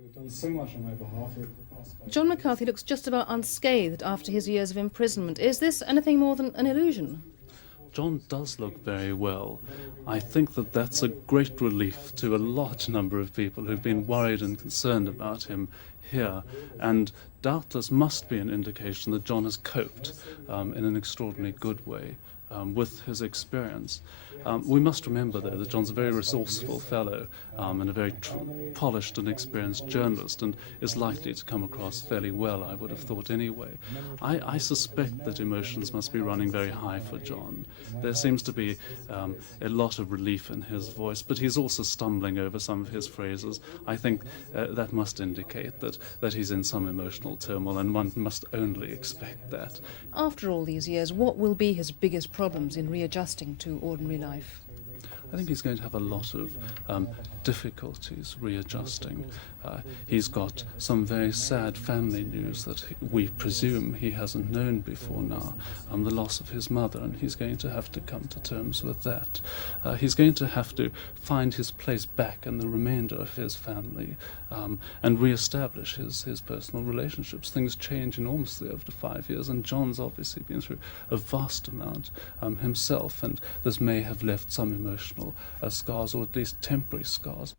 Who've done so much on my behalf over the past 5 John McCarthy looks just about unscathed after his years of imprisonment. Is this anything more than an illusion? John does look very well. I think that that's a great relief to a large number of people who've been worried and concerned about him here, and doubtless must be an indication that John has coped in an extraordinarily good way with his experience. We must remember, though, that John's a very resourceful fellow and a very polished and experienced journalist, and is likely to come across fairly well, I would have thought anyway. I suspect that emotions must be running very high for John. There seems to be a lot of relief in his voice, but he's also stumbling over some of his phrases. I think that must indicate that he's in some emotional turmoil, and one must only expect that. After all these years, what will be his biggest problems in readjusting to ordinary life? I think he's going to have a lot of difficulties readjusting. He's got some very sad family news that we presume he hasn't known before now, the loss of his mother, and he's going to have to come to terms with that. He's going to have to find his place back in the remainder of his family and re-establish his personal relationships. Things change enormously over 5 years, and John's obviously been through a vast amount himself, and this may have left some emotional scars, or at least temporary scars.